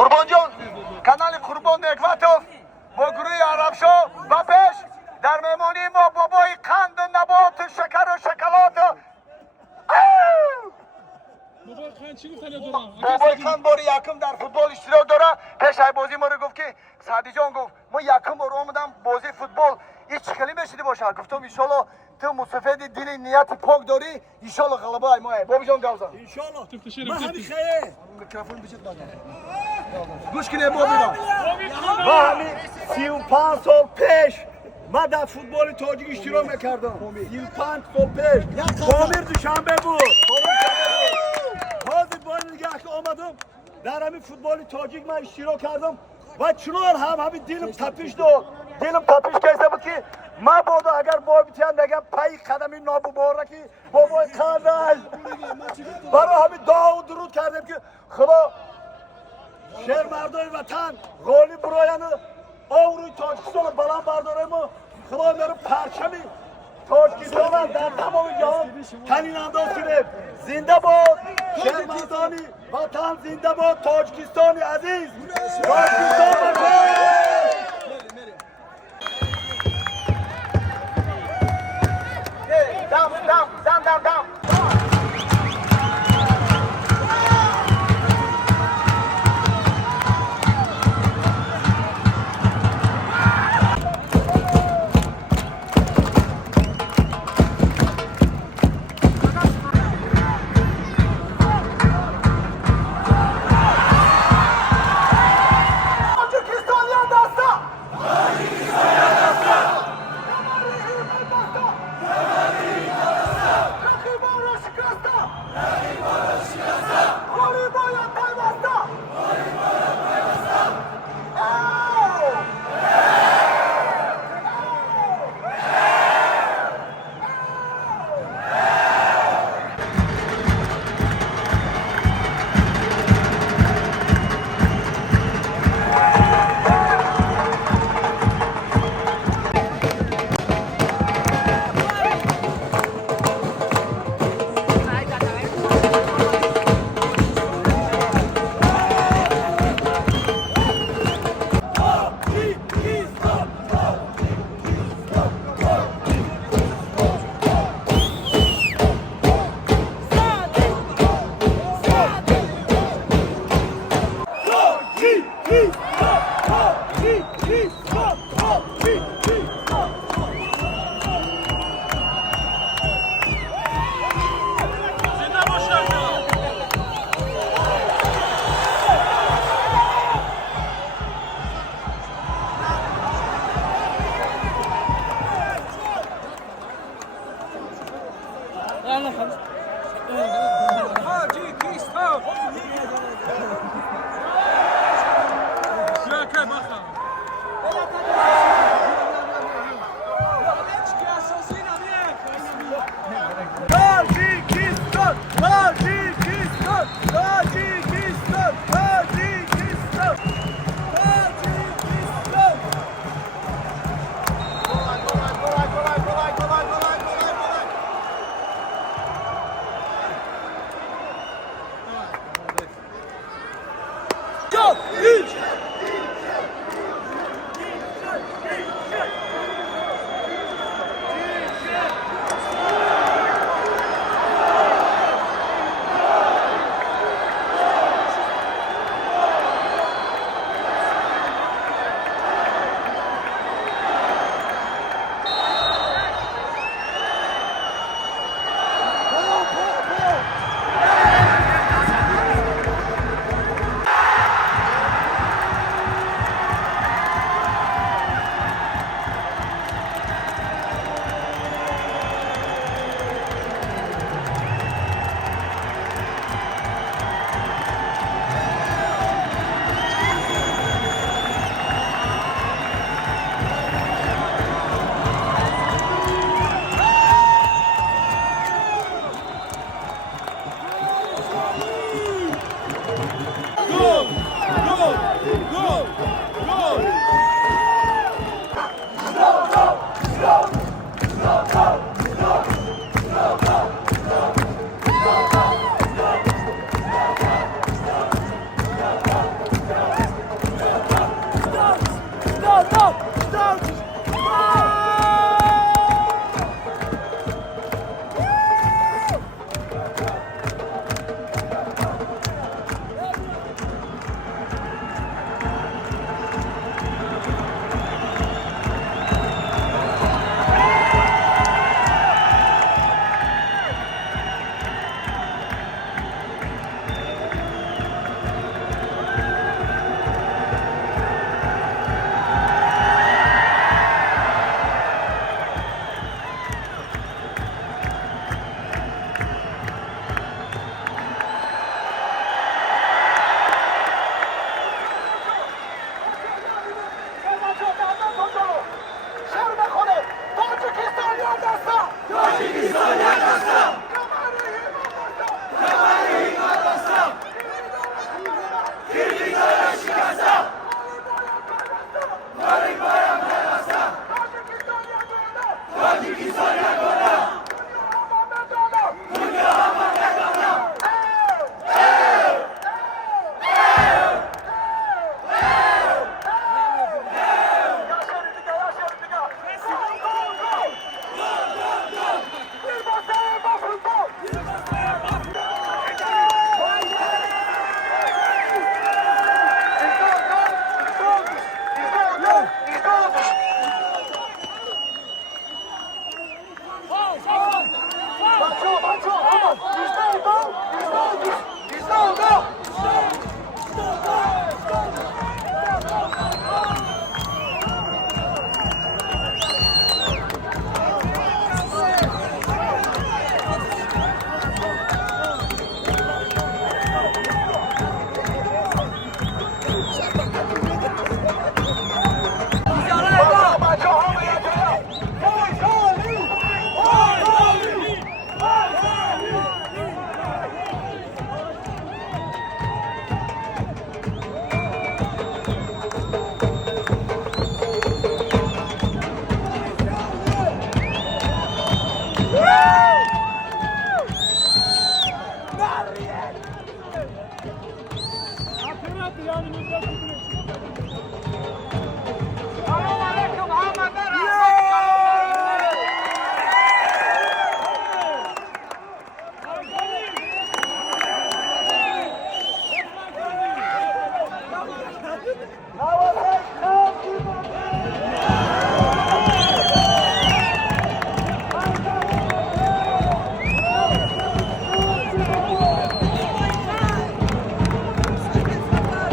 قربانجان کانال قربان نکبتوف با گروه عربشا و پیش در مهمانی ما بابای قند و نبات و شکر و شکلات بابای قند باری یکم در فوتبال اشتراک داره. پیش های بازی ما رو گفت که سعدی جان گفت ما یکم بار آمدم بازی فوتبال هیچ خیلی بشیدی باشه. گفتم ایشالا تو مستفید دل نیت پاک داری ایشالا غلبه های ما. بابا جان گوزن ایشالا ما همین خیلی میکروفون بشید دادم گوش کنه بابی را ما همین 35 سال پیش من در فوتبال تاجیک اشتراک میکردم. 35 سال پیش کامیر دوشنبه بود. حاضر بار دیگه که آمدم در همین فوتبال تاجیک من اشتراک کردم و چنان همین دلم تپش داد. دلم تپش کشیده بود که من بادا اگر بای بیتیم بگم پای قدمی ناببارکی بابای قندش برای همین دعا و درود کردیم که خدا شهر مردای وطن غالب برایانه آوروی تاجیکستان بلند برداره. ما خدا میره پرچمی تاجیکستان در تمام جهان تنین انداز کنیم. زنده باد شهر مردانی وطن، زنده باد تاجیکستان عزیز. تاجیکستان وطن. دم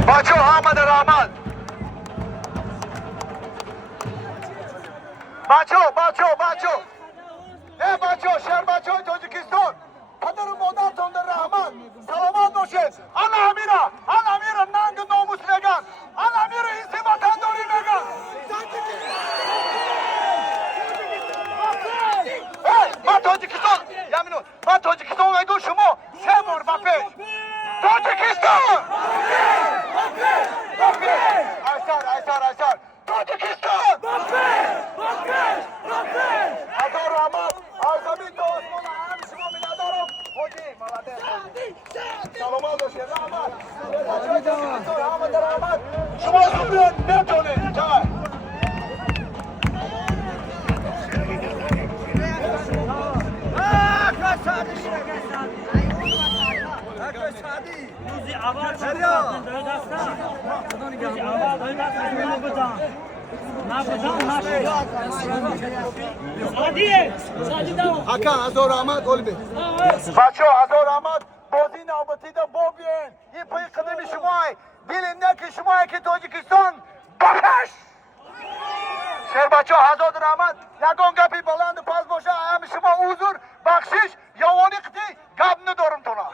Bacho Ahmad Rahman. Bacho. Bacho, Şer Bacho, Tojikistan. Kadir Modar Tonda Rahman. Salamat Doşet. Ana Amira, Nang Nomus Vegan. Ana Amira isi vatan dori vegan. Hey, ma Tojikistan. Yaminun. Ma Tojikistan vego şumo. Semor Bape. Tojikistan. Aysar. Tojikistan. Hazar Rahman. Azami Osman Aham Şumo Minadarım. Hoji, malades. Salamat Doşet Rahman. Tojikistan Ahmad Rahman. Şumo Subriyan ne tone? Çay. Hakan Azor Ahmad Olbi. Bacho Azor Ahmad Bozi navbatida Bobien. Yipi qadimi Shumay. Dilindeki Shumay ki Tojikistan. Bakash. Sherbacho Azor Ahmad. Yagon gapi balandı paz boşa ayam Shuma uzur. Bakshish yovoni qiti gapni dorim tona.